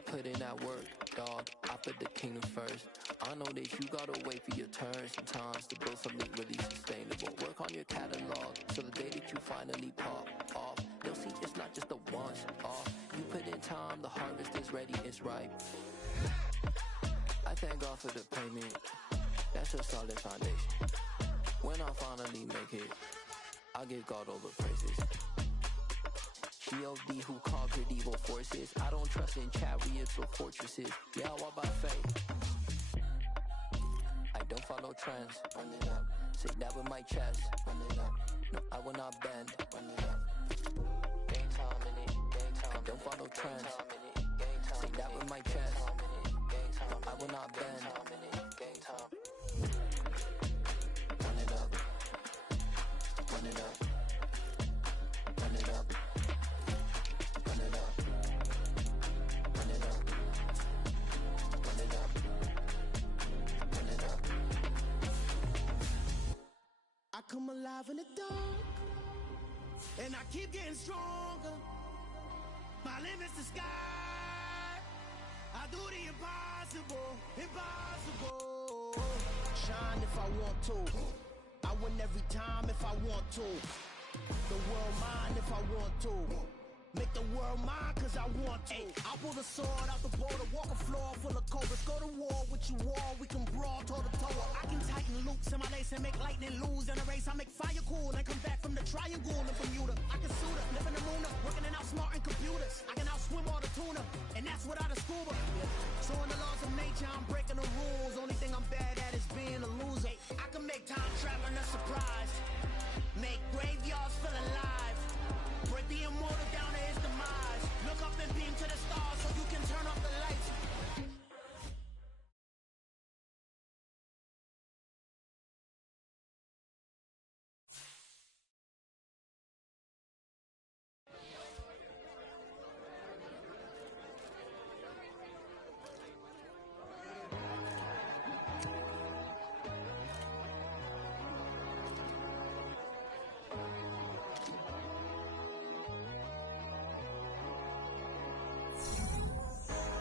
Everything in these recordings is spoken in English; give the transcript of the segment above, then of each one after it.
put in that work, dog. I put the kingdom first. I know that you gotta wait for your turn sometimes to build something really sustainable. Work on your catalog so the day that you finally pop off, they'll see it's not just a once off. You put in time, the harvest is ready, it's ripe. I thank God for the payment. That's a solid foundation. When I finally make it, I'll give God all the praises. G.O.D. who conquered evil forces. I don't trust in chariots or fortresses. Yeah, I walk by faith. I don't follow trends. Run it up. Say that with my chest. Run it up. No, I will not bend. Run it up. Game time in it. Game time. I don't follow trends. Say that with my chest. No, I will not bend. Game time. Run it up. Run it up. Run it up. Run it up. Run it up. Run it up. Run it up. I come alive in the dark, and I keep getting stronger. My limit's the sky. I do the impossible, impossible. Shine if I want to. I win every time if I want to. The world mine if I want to. Make the world mine cause I want to. I pull the sword out the border, walk a floor full of cobras. Go to war with you all, we can brawl toe to toe. I can tighten loops in my lace and make lightning lose in a race. I make fire cool and come back from the triangle in Bermuda. I can suit up, live in the moon, working and outsmarting computers. I can outswim all the tuna, and that's without a scuba. So in the laws of nature, I'm breaking the rules. Only thing I'm bad at is being a loser. I can make time traveling a surprise. Make graveyards feel alive. Break the immortal down to his demise. Look up and beam to the stars so you can turn off the lights.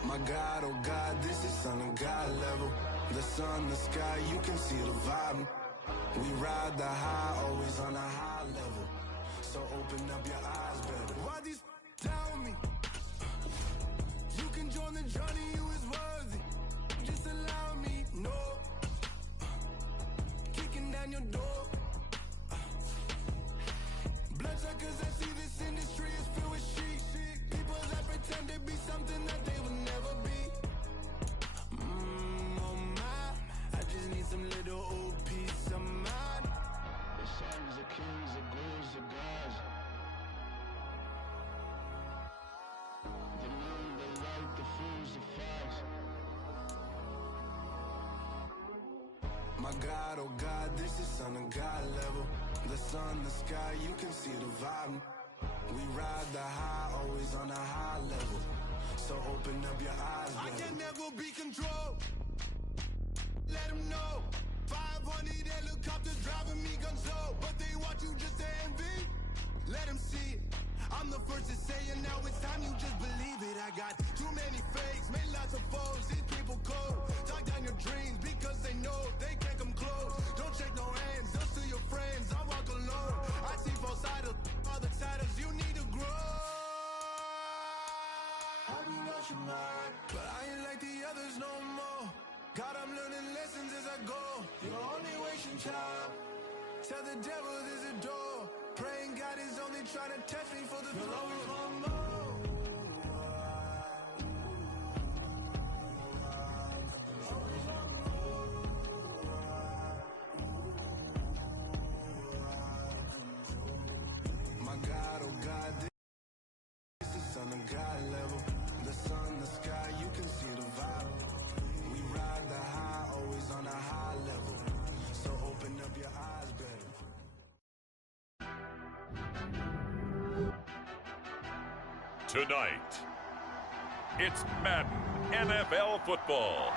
My God, oh God, this is Son of God level. The sun, the sky, you can see the vibe. We ride the high, always on a high level. So open up your eyes, better. Why these tell me? You can join the journey, you is worthy. Just allow me, no. Kicking down your door. Bloodsuckers that see this industry is filled with shit. People that pretend to be something that they will never be. Oh my, I just need some little old peace of mind. The sons of kings, the ghouls, the gods. The moon, the light, the fools, the facts. My God, oh God, this is Son of God level. The sun, the sky, you can see the vibe. We ride the high, always on a high level. So open up your eyes, baby. I can never be controlled. Let them know. 500 helicopters driving me gonzo. But they want you just to envy. Let them see it. I'm the first to say it, now it's time you just believe it. I got too many fakes, made lots of foes. These people cold. Talk down your dreams because they know they can't come close. Don't shake no hands, those to your friends. I walk alone. I see both sides of all the titles you need to grow. I be rushing hard, but I ain't like the others no more. God, I'm learning lessons as I go. You're only wasting time. Tell the devil there's a door. Praying God is only trying to test me for the throne. My God, oh God, this is Son of God level. The sun, the sky, you can see the vibe. We ride the high, always on a high level. So open up your eyes, better. Tonight, it's Madden NFL football.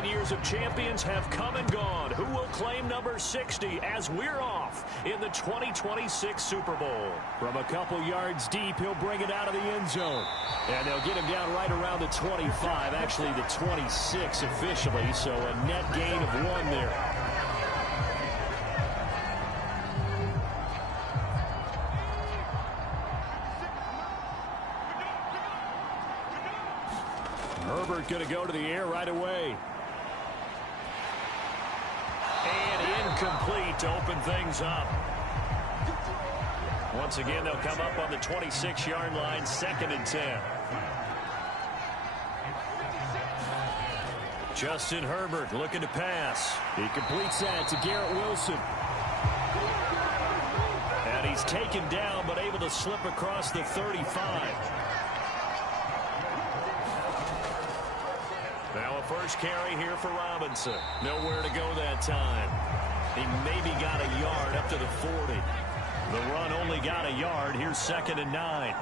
9 years of champions have come and gone. Who will claim number 60 as we're off in the 2026 Super Bowl? From a couple yards deep, he'll bring it out of the end zone. And they'll get him down right around the 25, actually the 26 officially, so a net gain of 1 there. Herbert going to go to the air right away. And incomplete to open things up. Once again, they'll come up on the 26-yard line, 2nd and 10. Justin Herbert looking to pass. He completes that to Garrett Wilson. And he's taken down, but able to slip across the 35. Now a first carry here for Robinson. Nowhere to go that time. He maybe got a yard up to the 40. The run only got a yard. Here's 2nd and 9.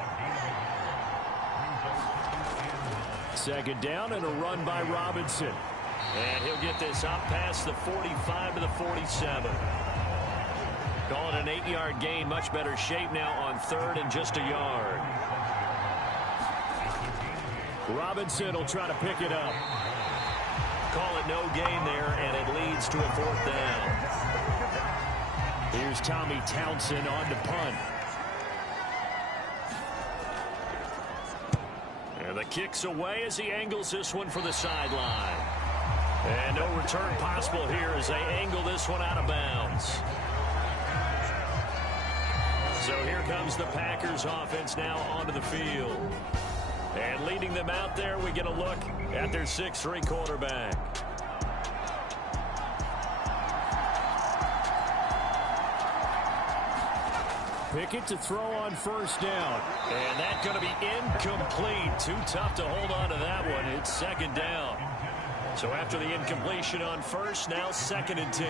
2nd down and a run by Robinson. And he'll get this up past the 45 to the 47. Call it an 8-yard gain. Much better shape now on 3rd and just a yard. Robinson will try to pick it up. Call it no gain there, and it leads to a 4th down. Here's Tommy Townsend on to punt. And the kick's away as he angles this one for the sideline. And no return possible here as they angle this one out of bounds. So here comes the Packers offense now onto the field. And leading them out there, we get a look at their 6'3" quarterback. Pickett to throw on 1st down. And that's going to be incomplete. Too tough to hold on to that one. It's 2nd down. So after the incompletion on 1st, now 2nd and 10.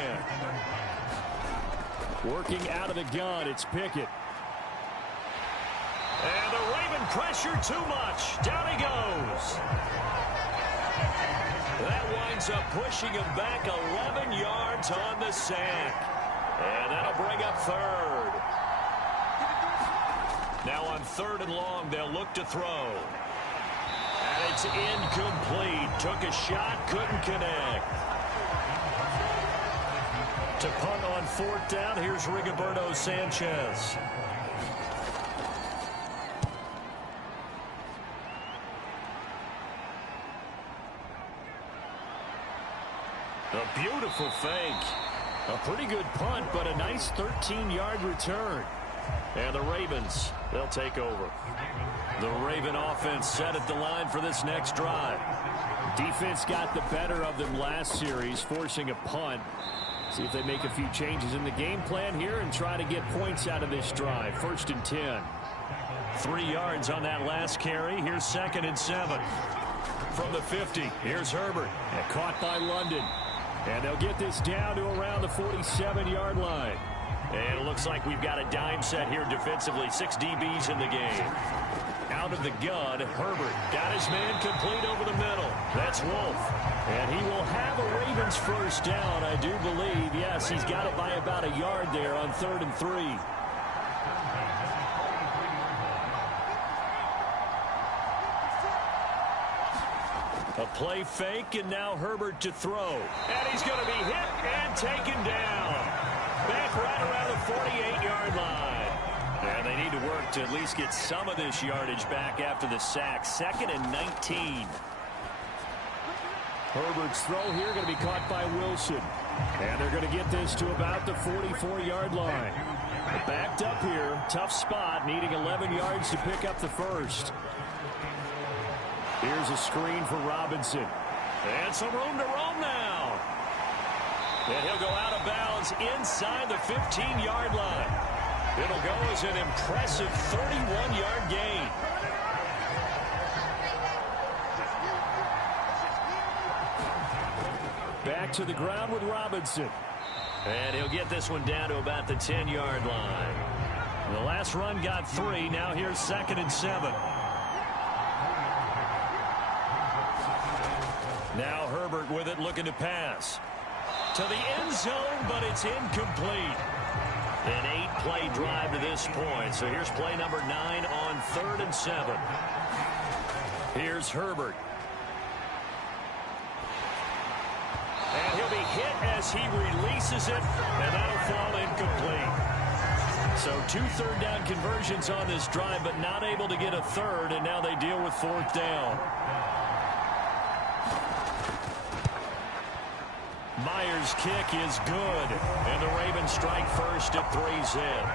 Working out of the gun, it's Pickett. And the Raven pressure too much. Down he goes. That winds up pushing him back 11 yards on the sack. And that'll bring up 3rd. Now on 3rd and long, they'll look to throw. And it's incomplete. Took a shot, couldn't connect. To punt on 4th down, here's Rigoberto Sanchez. A beautiful fake. A pretty good punt, but a nice 13-yard return. And the Ravens, they'll take over. The Raven offense set at the line for this next drive. Defense got the better of them last series, forcing a punt. See if they make a few changes in the game plan here and try to get points out of this drive. 1st and 10. 3 yards on that last carry. Here's 2nd and 7. From the 50, here's Herbert. And caught by London. And they'll get this down to around the 47-yard line. And it looks like we've got a dime set here defensively. 6 DBs in the game. Out of the gun, Herbert got his man complete over the middle. That's Wolf. And he will have a Ravens 1st down, I do believe. Yes, he's got it by about a yard there on 3rd and 3. A play fake, and now Herbert to throw. And he's going to be hit and taken down. Back right around the 48-yard line. And they need to work to at least get some of this yardage back after the sack. 2nd and 19. Herbert's throw here going to be caught by Wilson. And they're going to get this to about the 44-yard line. Backed up here. Tough spot, needing 11 yards to pick up the 1st. Here's a screen for Robinson. And some room to roam now. And he'll go out of bounds inside the 15-yard line. It'll go as an impressive 31-yard gain. Back to the ground with Robinson. And he'll get this one down to about the 10-yard line. The last run got 3. Now here's 2nd and 7. Now Herbert with it, looking to pass to the end zone, but it's incomplete. An 8-play drive to this point. So here's play number 9 on 3rd and 7. Here's Herbert. And he'll be hit as he releases it, and that'll fall incomplete. So 2 third-down conversions on this drive, but not able to get a third, and now they deal with 4th down. Myers' kick is good, and the Ravens strike first at 3's in.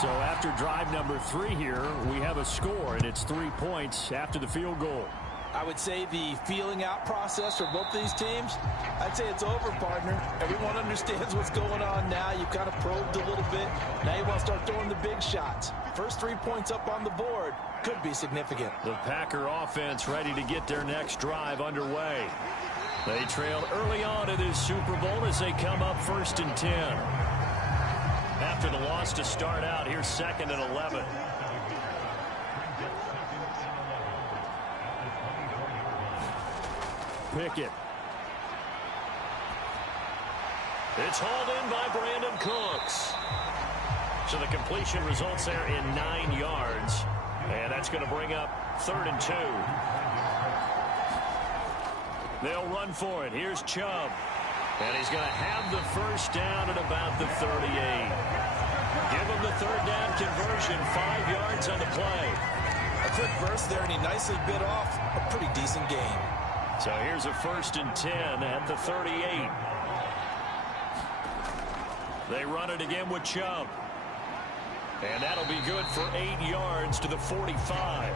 So after drive number 3 here, we have a score, and it's 3 points after the field goal. I would say the feeling out process for both these teams, I'd say it's over, partner. Everyone understands what's going on now. You've kind of probed a little bit. Now you want to start throwing the big shots. First 3 points up on the board could be significant. The Packer offense ready to get their next drive underway. They trailed early on in this Super Bowl as they come up 1st and 10. After the loss to start out, here's 2nd and 11. Pickett. It's hauled in by Brandon Cooks. So the completion results there in 9 yards. And that's going to bring up 3rd and 2. They'll run for it. Here's Chubb. And he's going to have the first down at about the 38. Give him the 3rd down conversion. 5 yards on the play. A quick burst there, and he nicely bit off a pretty decent gain. So here's a 1st and 10 at the 38. They run it again with Chubb. And that'll be good for 8 yards to the 45.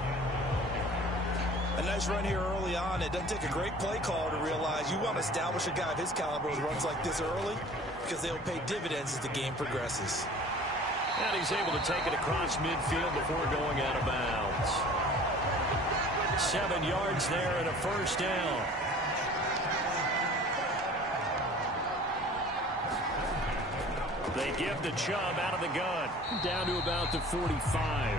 A nice run here early on. It doesn't take a great play caller to realize you want to establish a guy of his caliber who runs like this early because they'll pay dividends as the game progresses. And he's able to take it across midfield before going out of bounds. 7 yards there and a 1st down. They give the Chubb out of the gun. Down to about the 45.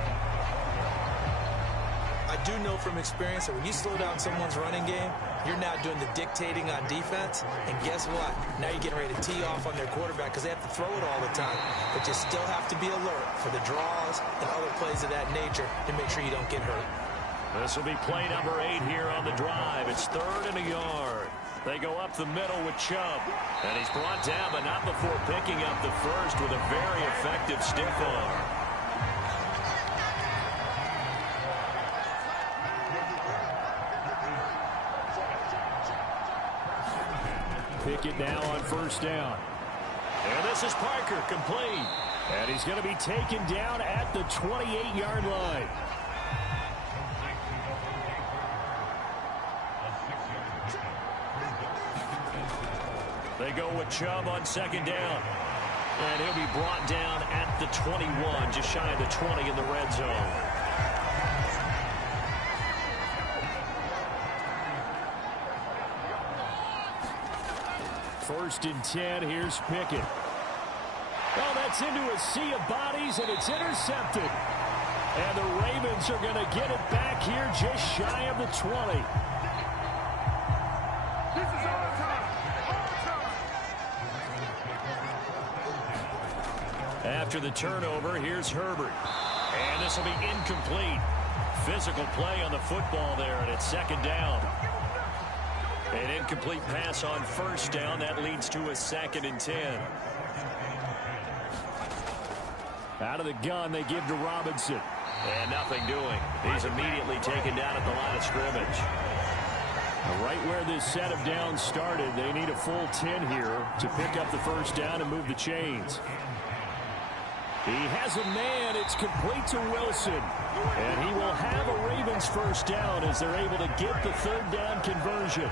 I do know from experience that when you slow down someone's running game, you're now doing the dictating on defense. And guess what? Now you're getting ready to tee off on their quarterback because they have to throw it all the time. But you still have to be alert for the draws and other plays of that nature to make sure you don't get hurt. This will be play number 8 here on the drive. It's 3rd and a yard. They go up the middle with Chubb. And he's brought down, but not before picking up the first with a very effective stiff arm. Pickett now on 1st down. And this is Parker, complete. And he's going to be taken down at the 28-yard line. They go with Chubb on 2nd down. And he'll be brought down at the 21, just shy of the 20 in the red zone. First and 10, here's Pickett. Oh, that's into a sea of bodies, and it's intercepted. And the Ravens are going to get it back here just shy of the 20. After the turnover, here's Herbert. And this will be incomplete. Physical play on the football there, and it's 2nd down. An incomplete pass on 1st down. That leads to a 2nd and 10. Out of the gun, they give to Robinson. And nothing doing. He's immediately taken down at the line of scrimmage. Right where this set of downs started, they need a full 10 here to pick up the 1st down and move the chains. He has a man. It's complete to Wilson. And he will have a Ravens 1st down as they're able to get the 3rd down conversion.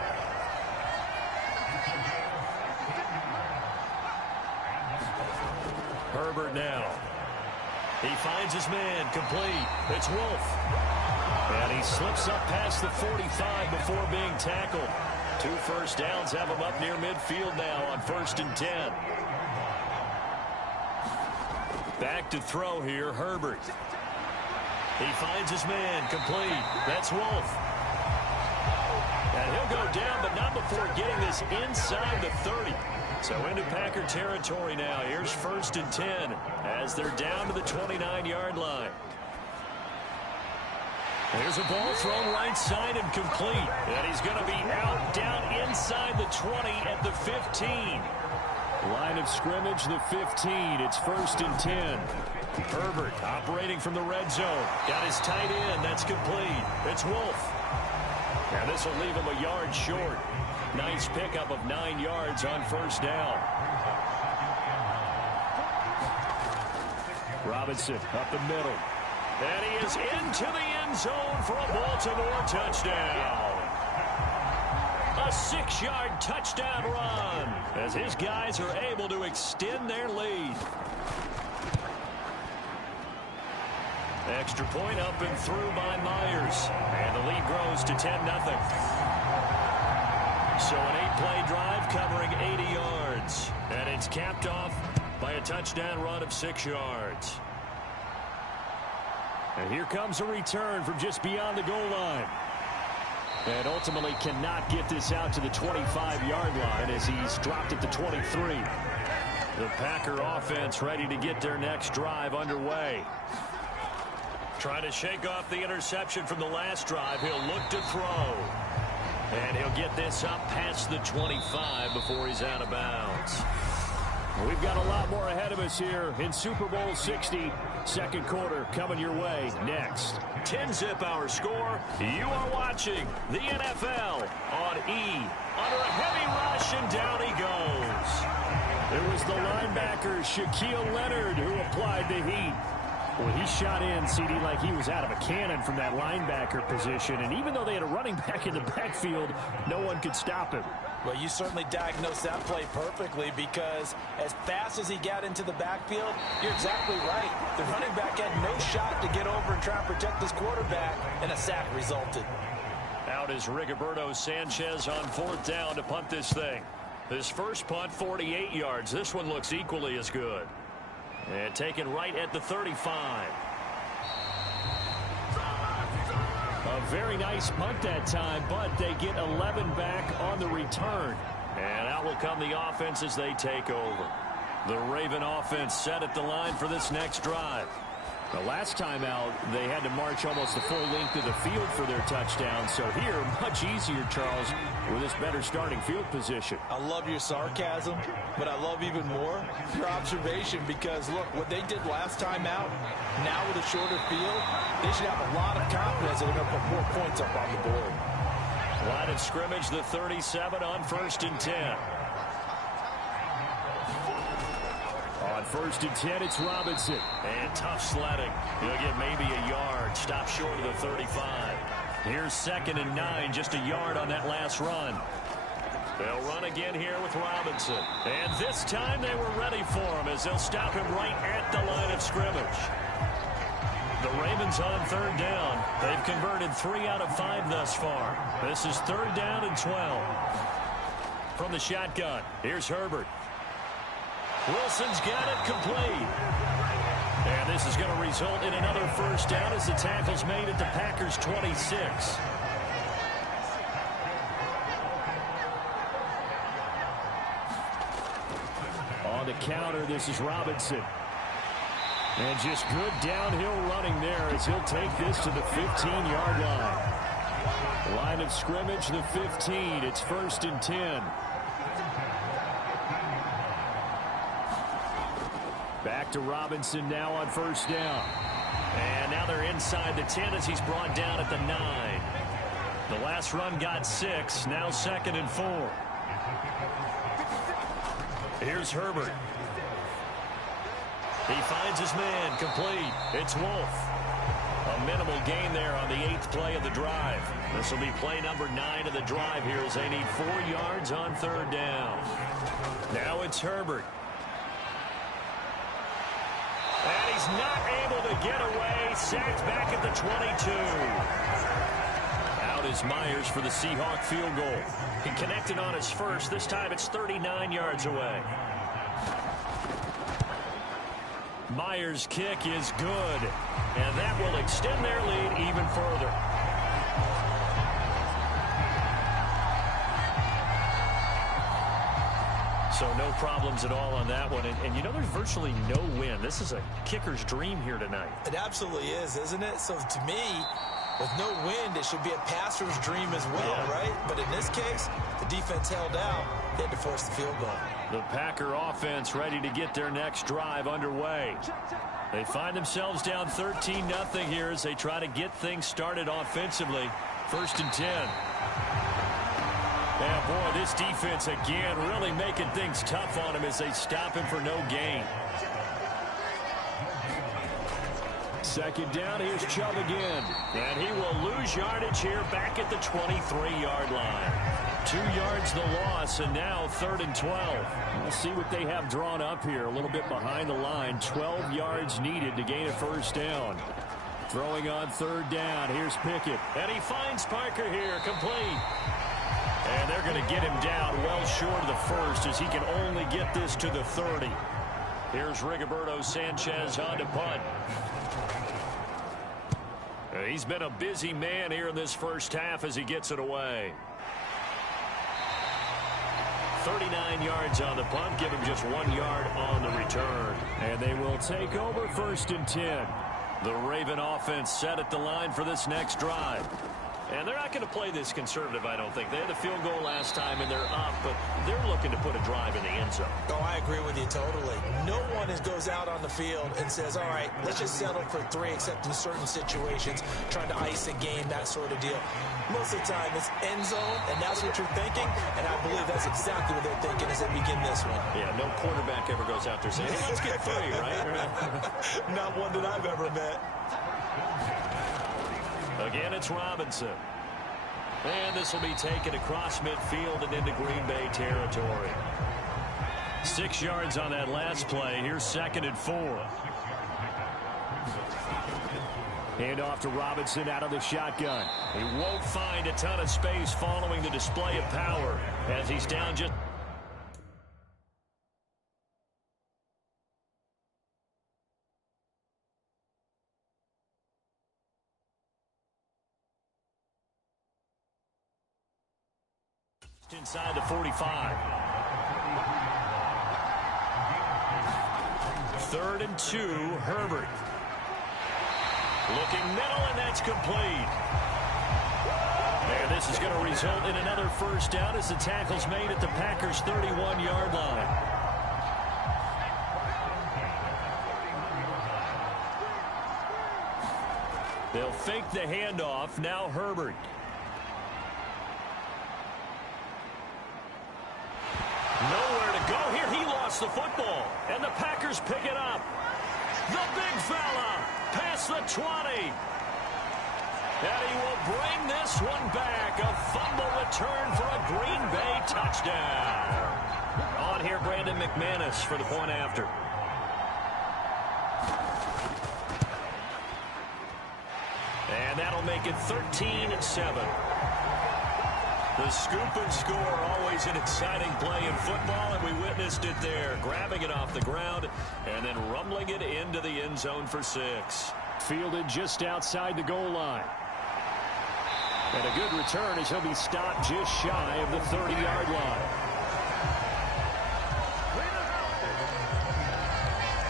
Herbert now. He finds his man, complete. It's Wolf. And he slips up past the 45 before being tackled. 2 1st downs have him up near midfield now on 1st and 10. Back to throw here, Herbert. He finds his man, complete. That's Wolf. And he'll go down, but not before getting this inside the 30. So into Packer territory now. Here's 1st and 10 as they're down to the 29-yard line. There's a ball thrown right side and complete. And he's going to be out down inside the 20 at the 15. Line of scrimmage, the 15. It's 1st and 10. Herbert operating from the red zone. Got his tight end. That's complete. It's Wolf. And this will leave him a yard short. Nice pickup of 9 yards on 1st down. Robinson up the middle. And he is into the end zone for a Baltimore touchdown. A 6-yard touchdown run as his guys are able to extend their lead. Extra point up and through by Myers. And the lead grows to 10-0. So an 8-play drive covering 80 yards. And it's capped off by a touchdown run of 6 yards. And here comes a return from just beyond the goal line. And ultimately cannot get this out to the 25-yard line as he's dropped at the 23. The Packer offense ready to get their next drive underway. Trying to shake off the interception from the last drive. He'll look to throw. And he'll get this up past the 25 before he's out of bounds. We've got a lot more ahead of us here in Super Bowl 60. Second quarter coming your way next. 10-zip our score. You are watching the NFL on E. Under a heavy rush, and down he goes. It was the linebacker, Shaquille Leonard, who applied the heat. Well, he shot in, CD, like he was out of a cannon from that linebacker position. And even though they had a running back in the backfield, no one could stop him. Well, you certainly diagnosed that play perfectly because as fast as he got into the backfield, you're exactly right. The running back had no shot to get over and try and protect his quarterback, and a sack resulted. Out is Rigoberto Sanchez on 4th down to punt this thing. His first punt, 48 yards. This one looks equally as good. And taken right at the 35. A very nice punt that time, but they get 11 back on the return. And out will come the offense as they take over. The Raven offense set at the line for this next drive. The last time out, they had to march almost the full length of the field for their touchdown. So here, much easier, Charles, with this better starting field position. I love your sarcasm, but I love even more your observation because, look, what they did last time out, now with a shorter field, they should have a lot of confidence that they're going to put more points up on the board. Line of scrimmage, the 37 on 1st and 10. On 1st and 10, it's Robinson. And tough sledding. He'll get maybe a yard. Stop short of the 35. Here's 2nd and 9, just a yard on that last run. They'll run again here with Robinson. And this time they were ready for him as they'll stop him right at the line of scrimmage. The Ravens on 3rd down. They've converted 3 out of 5 thus far. This is 3rd down and 12. From the shotgun, here's Herbert. Wilson's got it complete. And this is going to result in another 1st down as the tackle's made at the Packers' 26. On the counter, this is Robinson. And just good downhill running there as he'll take this to the 15-yard line. Line of scrimmage, the 15. It's 1st and 10. Back to Robinson now on 1st down. And now they're inside the 10 as he's brought down at the 9. The last run got 6. Now 2nd and 4. Here's Herbert. He finds his man, complete. It's Wolf. A minimal gain there on the 8th play of the drive. This will be play number 9 of the drive here as they need 4 yards on 3rd down. Now it's Herbert. And he's not able to get away. Sacked back at the 22. Out is Myers for the Seahawk field goal. He connected on his first. This time it's 39 yards away. Meyer's kick is good, and that will extend their lead even further. So no problems at all on that one. And you know, there's virtually no wind. This is a kicker's dream here tonight. It absolutely is, isn't it? So to me, with no wind, it should be a passer's dream as well, right? But in this case, the defense held out. They had to force the field goal. The Packer offense ready to get their next drive underway. They find themselves down 13-0 here as they try to get things started offensively. 1st and 10. Yeah, boy, this defense again really making things tough on him as they stop him for no gain. 2nd down, here's Chubb again. And he will lose yardage here back at the 23-yard line. 2 yards the loss, and now 3rd and 12. We'll see what they have drawn up here. A little bit behind the line. 12 yards needed to gain a 1st down. Throwing on 3rd down. Here's Pickett. And he finds Parker here, complete. And they're going to get him down well short of the 1st as he can only get this to the 30. Here's Rigoberto Sanchez on to punt. He's been a busy man here in this 1st half as he gets it away. 39 yards on the punt, give him just 1 yard on the return. And they will take over 1st and 10. The Raven offense set at the line for this next drive. And they're not going to play this conservative, I don't think. They had the field goal last time, and they're up, but they're looking to put a drive in the end zone. Oh, I agree with you totally. No one goes out on the field and says, all right, let's just settle for 3, except in certain situations, trying to ice a game, that sort of deal. Most of the time, it's end zone, and that's what you're thinking, and I believe that's exactly what they're thinking as they begin this one. Yeah, no quarterback ever goes out there saying, hey, let's get 3, right? Not one that I've ever met. Again, it's Robinson. And this will be taken across midfield and into Green Bay territory. 6 yards on that last play. Here's 2nd and 4. Hand off to Robinson out of the shotgun. He won't find a ton of space following the display of power as he's down just... inside the 45. 3rd and 2, Herbert. Looking middle, and that's complete. And this is going to result in another 1st down as the tackle's made at the Packers' 31-yard line. They'll fake the handoff. Now Herbert. Nowhere to go here. He lost the football, and the Packers pick it up. The big fella past the 20. And he will bring this one back. A fumble return for a Green Bay touchdown. On here, Brandon McManus for the point after. And that'll make it 13-7. The scoop and score, always an exciting play in football, and we witnessed it there. Grabbing it off the ground and then rumbling it into the end zone for 6. Fielded just outside the goal line. And a good return as he'll be stopped just shy of the 30-yard line.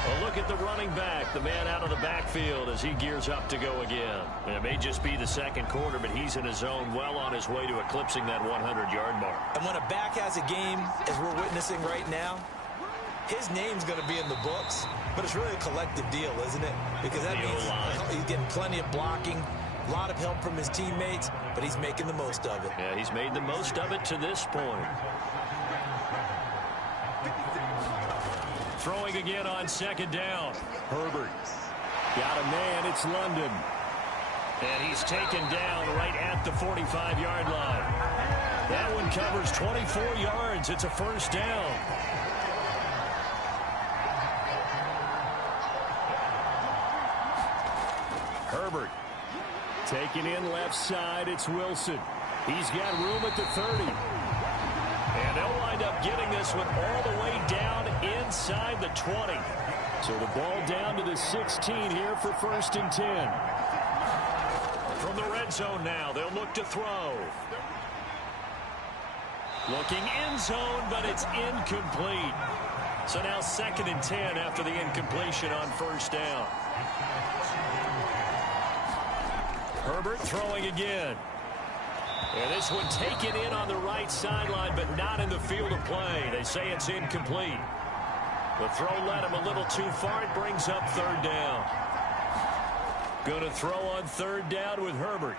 A look at the running back, the man out of the backfield as he gears up to go again. And it may just be the 2nd quarter, but he's in his zone, well on his way to eclipsing that 100-yard mark. And when a back has a game, as we're witnessing right now, his name's going to be in the books, but it's really a collective deal, isn't it? Because that means he's getting plenty of blocking, a lot of help from his teammates, but he's making the most of it. Yeah, he's made the most of it to this point. Throwing again on 2nd down. Herbert. Got a man. It's London. And he's taken down right at the 45-yard line. That one covers 24 yards. It's a 1st down. Herbert. Taken in left side. It's Wilson. He's got room at the 30. And they'll wind up getting this one all the way down inside the 20. So the ball down to the 16 here for 1st and 10. From the red zone now, they'll look to throw. Looking end zone, but it's incomplete. So now 2nd and 10 after the incompletion on 1st down. Herbert throwing again. And this one taken in on the right sideline, but not in the field of play. They say it's incomplete. The throw led him a little too far. It brings up 3rd down. Going to throw on 3rd down with Herbert.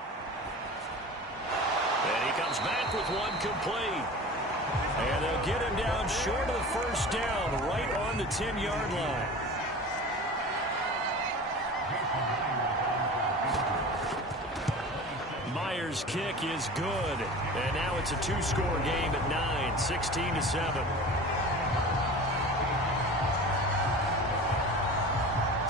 And he comes back with one complete. And they'll get him down short of the 1st down, right on the 10-yard line. Myers' kick is good. And now it's a 2-score game at 9, 16-7.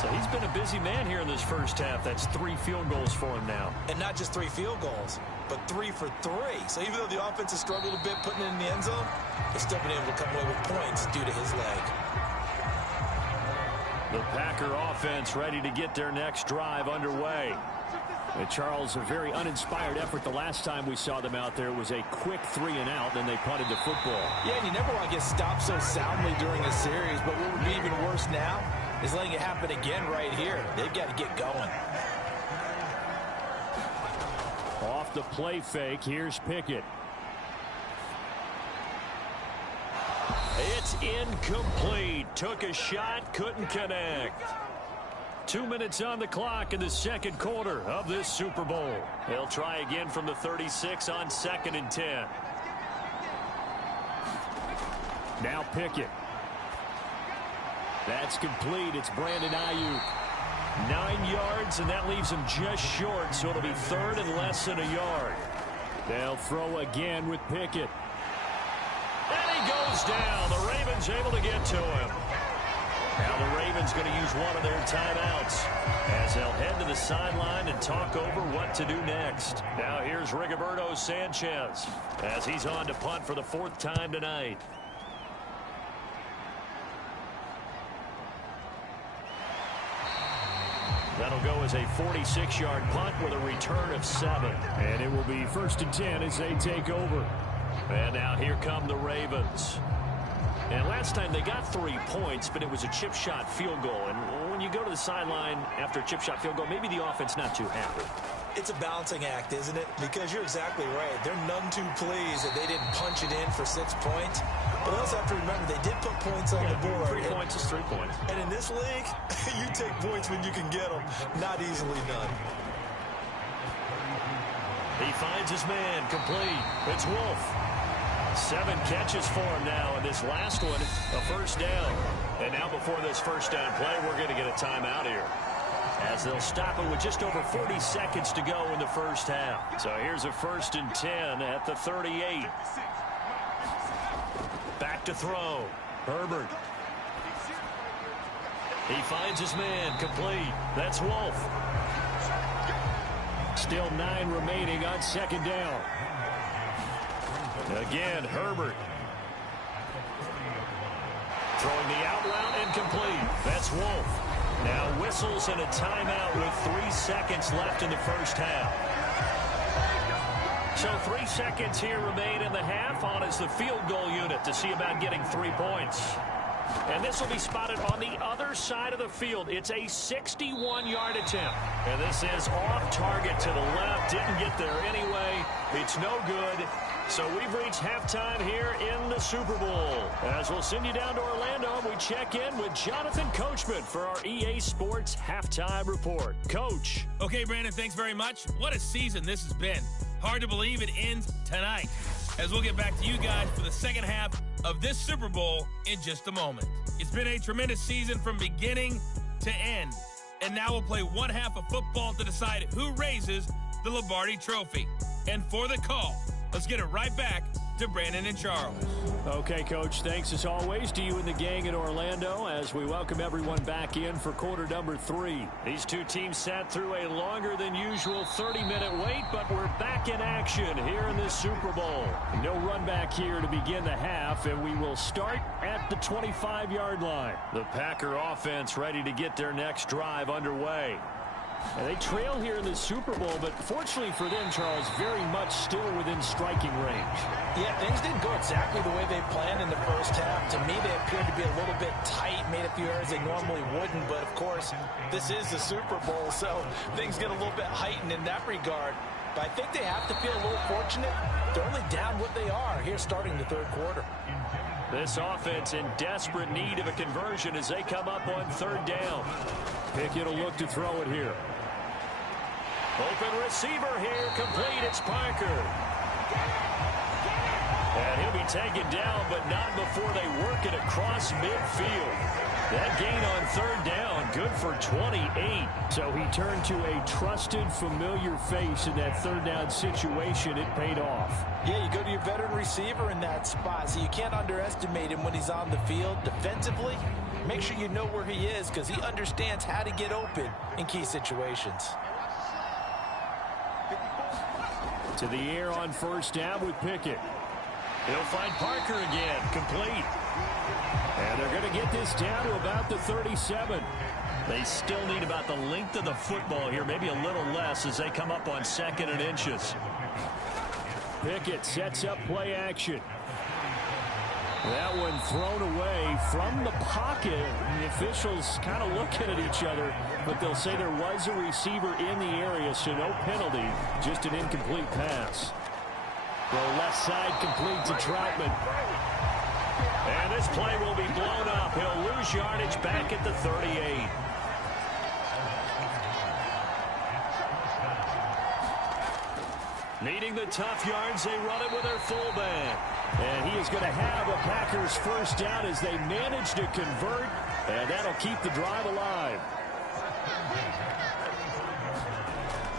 So he's been a busy man here in this 1st half. That's 3 field goals for him now. And not just 3 field goals, but 3 for 3. So even though the offense has struggled a bit putting it in the end zone, they've still been able to come away with points due to his leg. The Packer offense ready to get their next drive underway. And Charles, a very uninspired effort the last time we saw them out there. It was a quick 3-and-out, then they punted the football. Yeah, and you never want to get stopped so soundly during a series, but what would be even worse now is letting it happen again right here. They've got to get going. Off the play fake, here's Pickett. It's incomplete. Took a shot, couldn't connect. 2 minutes on the clock in the 2nd quarter of this Super Bowl. They'll try again from the 36 on 2nd and 10. Now Pickett. That's complete. It's Brandon Ayuk. 9 yards, and that leaves him just short, so it'll be 3rd and less than a yard. They'll throw again with Pickett. And he goes down. The Ravens able to get to him. Now the Ravens going to use one of their timeouts as they'll head to the sideline and talk over what to do next. Now here's Rigoberto Sanchez as he's on to punt for the 4th time tonight. That'll go as a 46-yard punt with a return of 7. And it will be 1st and 10 as they take over. And now here come the Ravens. And last time they got 3 points, but it was a chip shot field goal. And when you go to the sideline after a chip shot field goal, maybe the offense not too happy. It's a balancing act, isn't it? Because you're exactly right. They're none too pleased that they didn't punch it in for 6 points. But they also have to remember they did put points on the board. 3 points is 3 points. And in this league, you take points when you can get them. Not easily done. He finds his man complete. It's Wolf. 7 catches for him now, and this last one, a 1st down. And now before this 1st down play, we're going to get a timeout here, as they'll stop it with just over 40 seconds to go in the 1st half. So here's a 1st and 10 at the 38. Back to throw. Herbert. He finds his man complete. That's Wolf. Still 9 remaining on 2nd down. Again, Herbert. Throwing the out route incomplete. That's Wolf. Now whistles and a timeout with 3 seconds left in the 1st half. So 3 seconds here remain in the half. On is the field goal unit to see about getting 3 points. And this will be spotted on the other side of the field. It's a 61-yard attempt. And this is off target to the left. Didn't get there anyway. It's no good. So we've reached halftime here in the Super Bowl. As we'll send you down to Orlando, we check in with Jonathan Coachman for our EA Sports Halftime Report. Coach. Okay, Brandon, thanks very much. What a season this has been. Hard to believe it ends tonight, as we'll get back to you guys for the 2nd half of this Super Bowl in just a moment. It's been a tremendous season from beginning to end. And now we'll play 1 half of football to decide who raises the Lombardi Trophy. And for the call, let's get it right back to Brandon and Charles. Okay, Coach, thanks as always to you and the gang in Orlando as we welcome everyone back in for quarter number 3. These two teams sat through a longer than usual 30-minute wait, but we're back in action here in this Super Bowl. No run back here to begin the half, and we will start at the 25-yard line. The Packer offense ready to get their next drive underway. And they trail here in the Super Bowl, but fortunately for them, Charles, very much still within striking range. Yeah, things didn't go exactly the way they planned in the first half. To me, they appeared to be a little bit tight, made a few errors they normally wouldn't. But, of course, this is the Super Bowl, so things get a little bit heightened in that regard. But I think they have to feel a little fortunate. They're only down what they are here starting the third quarter. This offense in desperate need of a conversion as they come up on third down. Pickett will look to throw it here. Open receiver here, complete. It's Parker. And he'll be taken down, but not before they work it across midfield. That gain on third down, good for 28. So he turned to a trusted, familiar face in that third down situation. It paid off. Yeah, you go to your veteran receiver in that spot, so you can't underestimate him when he's on the field. Defensively, make sure you know where he is because he understands how to get open in key situations. To the air on first down with Pickett. He'll find Parker again, complete. And they're going to get this down to about the 37. They still need about the length of the football here, maybe a little less as they come up on second and inches. Pickett sets up play action. That one thrown away from the pocket. The officials kind of looking at each other, but they'll say there was a receiver in the area, so no penalty, just an incomplete pass. The left side complete to Troutman. And this play will be blown up. He'll lose yardage back at the 38. Needing the tough yards, they run it with their fullback. And he is going to have a Packers first down as they manage to convert, and that'll keep the drive alive.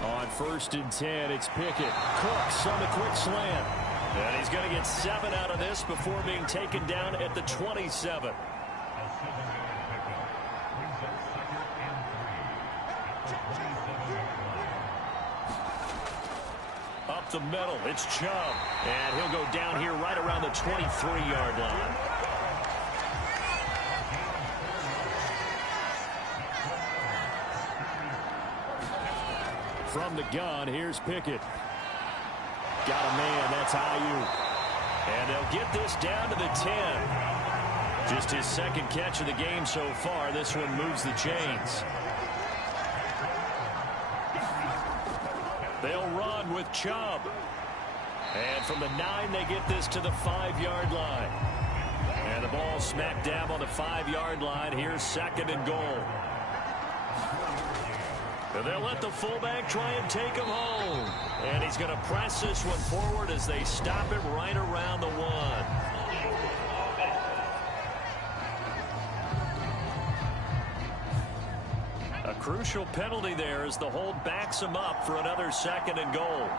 On first and 10, it's Pickett. Cooks on the quick slant. And he's going to get 7 out of this before being taken down at the 27. Up the middle, it's Chubb. And he'll go down here right around the 23-yard line. From the gun, here's Pickett. Got a man, that's Ayuk. And they'll get this down to the 10. Just his second catch of the game so far. This one moves the chains. They'll run with Chubb. And from the 9, they get this to the 5-yard line. And the ball smack dab on the 5-yard line. Here's second and goal. And they'll let the fullback try and take him home. And he's going to press this one forward as they stop him right around the 1. A crucial penalty there as the hold backs him up for another second and goal.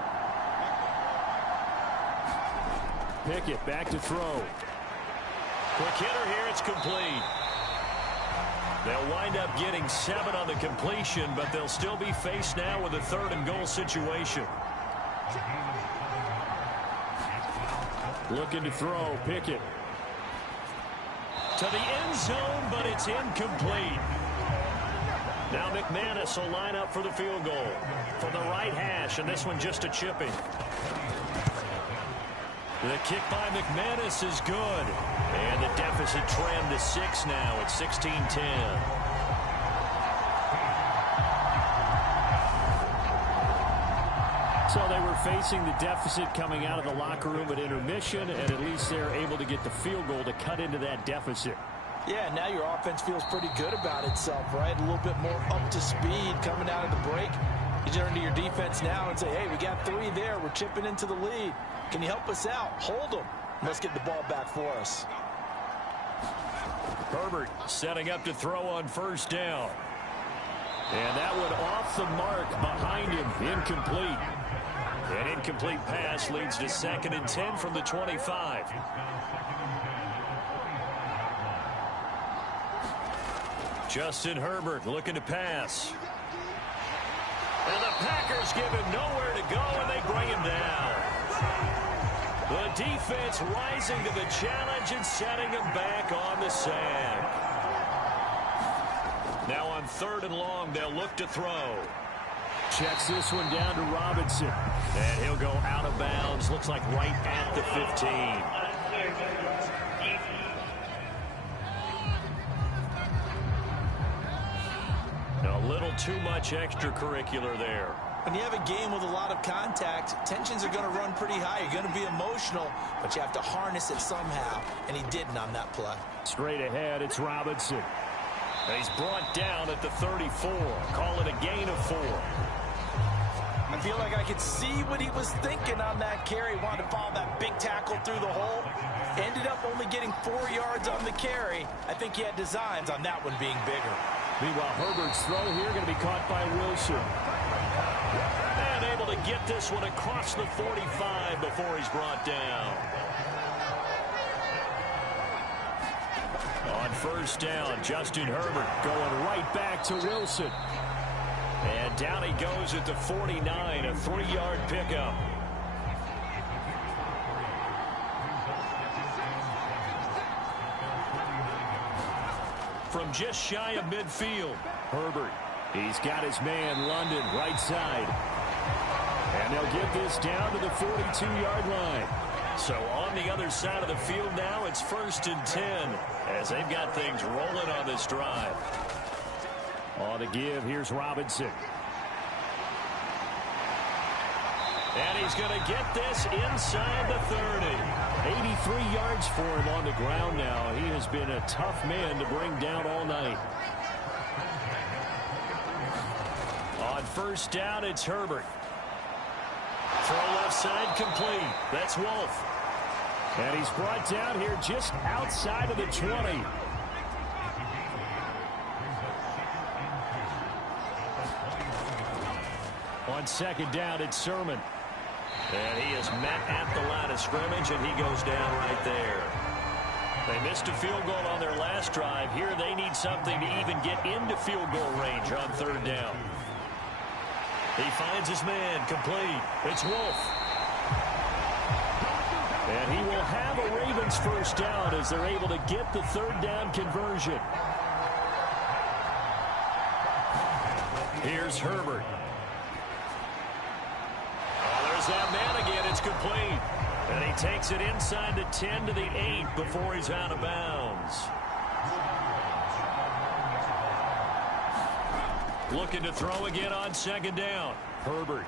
Pickett back to throw. Quick hitter here, it's complete. They'll wind up getting 7 on the completion, but they'll still be faced now with a third and goal situation. Looking to throw, Pickett. To the end zone, but it's incomplete. Now McManus will line up for the field goal from the right hash, and this one just a chipping. The kick by McManus is good. And the deficit trimmed to 6 now at 16-10. So they were facing the deficit coming out of the locker room at intermission, and at least they're able to get the field goal to cut into that deficit. Yeah, now your offense feels pretty good about itself, right? A little bit more up to speed coming out of the break. You turn to your defense now and say, hey, we got 3 there. We're chipping into the lead. Can you help us out? Hold them. Let's get the ball back for us. Herbert setting up to throw on first down. And that one off the mark behind him. Incomplete. And in incomplete pass leads to 2nd and 10 from the 25. Justin Herbert looking to pass. And the Packers give him nowhere to go, and they bring him down. The defense rising to the challenge and setting him back on the sack. Now on 3rd and long, they'll look to throw. Checks this one down to Robinson. And he'll go out of bounds. Looks like right at the 15. A little too much extracurricular there. When you have a game with a lot of contact, tensions are going to run pretty high. You're going to be emotional, but you have to harness it somehow, and he didn't on that play. Straight ahead, it's Robinson. He's brought down at the 34. Call it a gain of 4. I feel like I could see what he was thinking on that carry. Wanted to follow that big tackle through the hole. Ended up only getting 4 yards on the carry. I think he had designs on that one being bigger. Meanwhile, Herbert's throw here going to be caught by Wilson. And able to get this one across the 45 before he's brought down. On 1st down, Justin Herbert going right back to Wilson. And down he goes at the 49, a 3-yard pickup. From just shy of midfield, Herbert. He's got his man, London, right side. And they'll get this down to the 42-yard line. So on the other side of the field now, it's 1st and 10 as they've got things rolling on this drive. On the give, here's Robinson. And he's going to get this inside the 30. 83 yards for him on the ground now. He has been a tough man to bring down all night. On 1st down, it's Herbert. Throw left side complete. That's Wolf. And he's brought down here just outside of the 20. On 2nd down, it's Sermon. And he is met at the line of scrimmage, and he goes down right there. They missed a field goal on their last drive. Here they need something to even get into field goal range on 3rd down. He finds his man complete. It's Wolf. And he will have a Ravens 1st down as they're able to get the 3rd down conversion. Here's Herbert. That man again, it's complete. And he takes it inside the 10 to the 8 before he's out of bounds. Looking to throw again on 2nd down. Herbert.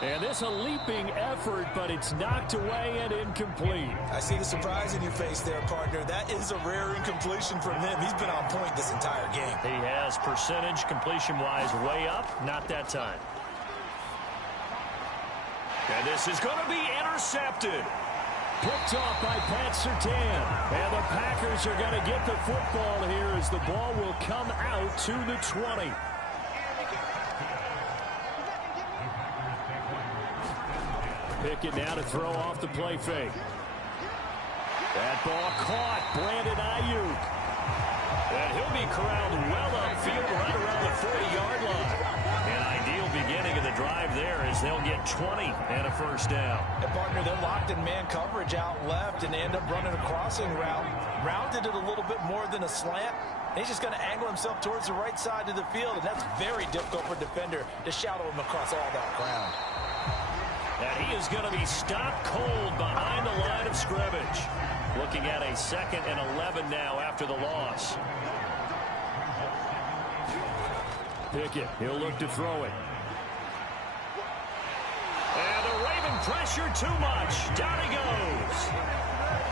And this a leaping effort, but it's knocked away and incomplete. I see the surprise in your face there, partner. That is a rare incompletion from him. He's been on point this entire game. He has percentage completion-wise way up. Not that time. And this is going to be intercepted. Picked off by Pat Surtain. And the Packers are going to get the football here as the ball will come out to the 20. Pickett now to throw off the play fake. That ball caught. Brandon Ayuk. And he'll be corralled well upfield right around the 40-yard line. An ideal beginning of the drive there as they'll get 20 and a 1st down. And partner, they're locked in man coverage out left, and they end up running a crossing route. Rounded it a little bit more than a slant. And he's just going to angle himself towards the right side of the field, and that's very difficult for a defender to shadow him across all that ground. And he is going to be stopped cold behind the line of scrimmage. Looking at a 2nd and 11 now after the loss. Pickett, he'll look to throw it. And the Raven pressure too much. Down he goes.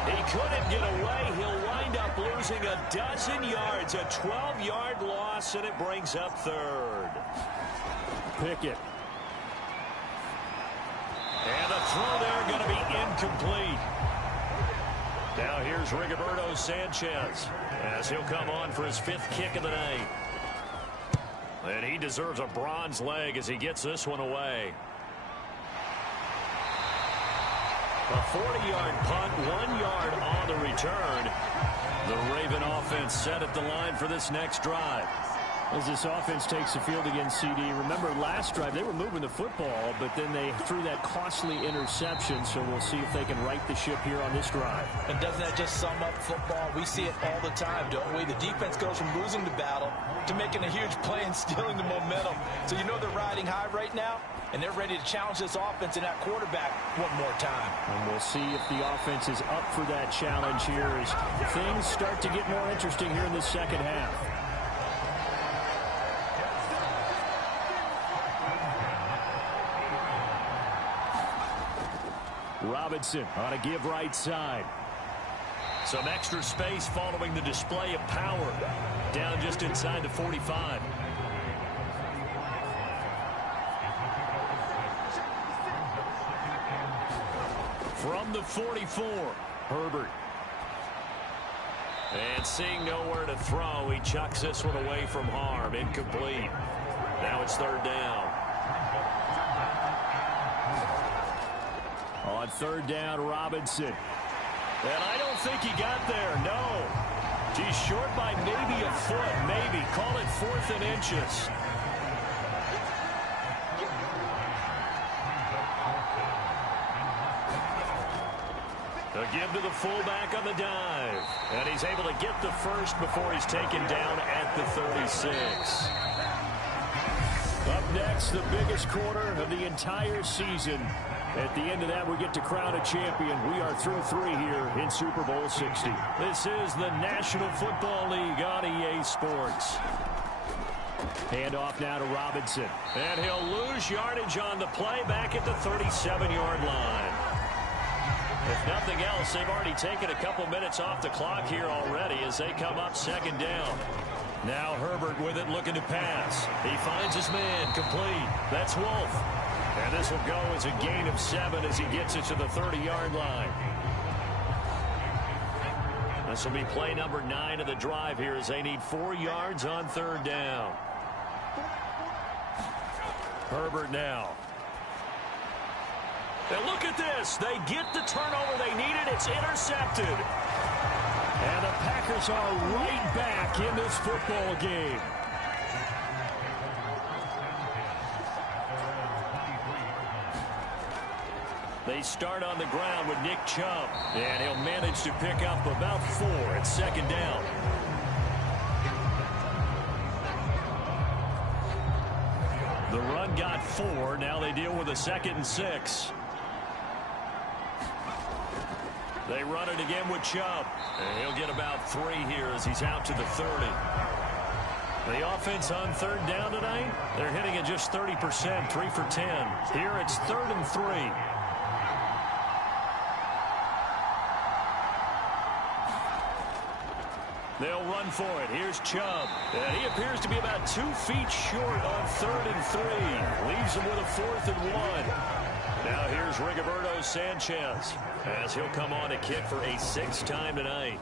He couldn't get away. He'll wind up losing a dozen yards. A 12-yard loss, and it brings up 3rd. Pickett. And the throw there going to be incomplete. Now here's Rigoberto Sanchez as he'll come on for his 5th kick of the night. And he deserves a bronze leg as he gets this one away. A 40-yard punt, 1 yard on the return. The Raven offense set at the line for this next drive. As this offense takes the field against CD, remember last drive they were moving the football, but then they threw that costly interception, so we'll see if they can right the ship here on this drive. And doesn't that just sum up football? We see it all the time, don't we? The defense goes from losing the battle to making a huge play and stealing the momentum. So you know they're riding high right now, and they're ready to challenge this offense and that quarterback one more time. And we'll see if the offense is up for that challenge here as things start to get more interesting here in the second half. Robinson on a give right side. Some extra space following the display of power. Down just inside the 45. From the 44, Herbert. And seeing nowhere to throw, he chucks this one away from harm. Incomplete. Now it's third down. On third down, Robinson. And I don't think he got there, no. He's short by maybe a foot, maybe. Call it 4th and inches. A give to the fullback on the dive. And he's able to get the first before he's taken down at the 36. Up next, the biggest quarter of the entire season. At the end of that, we get to crown a champion. We are through 3 here in Super Bowl 60. This is the National Football League on EA Sports. Handoff now to Robinson. And he'll lose yardage on the play back at the 37-yard line. If nothing else, they've already taken a couple minutes off the clock here already as they come up second down. Now Herbert with it, looking to pass. He finds his man, complete. That's Wolf. And this will go as a gain of 7 as he gets it to the 30-yard line. This will be play number 9 of the drive here as they need 4 yards on third down. Herbert now. And look at this. They get the turnover they needed. It's intercepted. And the Packers are right back in this football game. They start on the ground with Nick Chubb, and he'll manage to pick up about 4 at second down. The run got 4. Now they deal with a 2nd and 6. They run it again with Chubb, and he'll get about 3 here as he's out to the 30. The offense on third down tonight, they're hitting at just 30%, 3 for 10. Here it's 3rd and 3. They'll run for it. Here's Chubb. And he appears to be about 2 feet short on 3rd and 3. Leaves him with a 4th and 1. Now here's Rigoberto Sanchez as he'll come on to kick for a 6th time tonight.